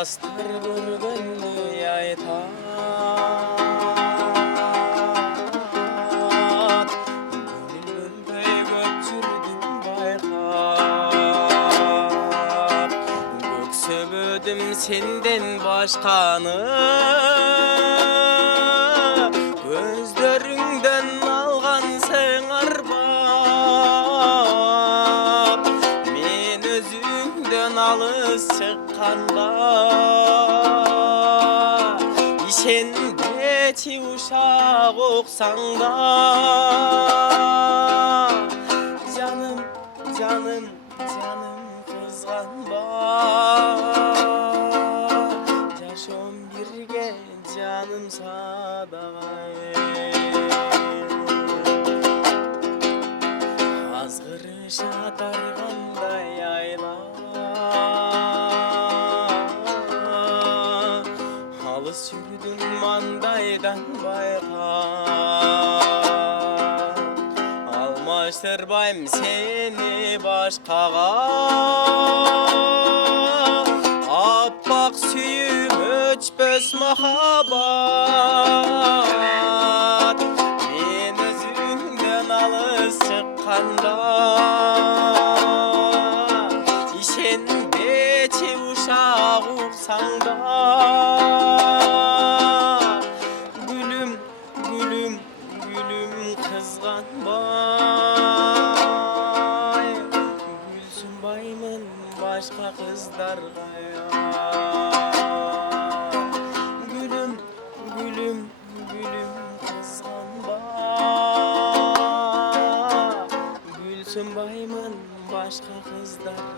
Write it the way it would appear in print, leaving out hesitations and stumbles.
Астыр көргөндөй айтат, Бүлбүлдөй көп жүрдүм байкап. Көксөбөдүм сенден башканы, көздөрүңдөн алгансың арбап. Мен өзүңдөн алыс чыкканга ишенбечи ушак уксаң да. Жаным, жаным, жаным кызганба, жашоом бирге жаным садагай. Азгырыша таргандай айла, алыс жүрдүм мандайдан байка. Алмаштырбайм сени башкага, аппак сүйүм өчпөс махаббат. Мен өзүңдөн алыс чыкканда ишенбечи ушак уксаң да. Гүлүм, гүлүм, гүлүм кызганбай, гүл сунбаймын башка кыздарга. Гүлүм, гүлүм, гүлүм кызганба, гүл сунбаймын башка кыздарга.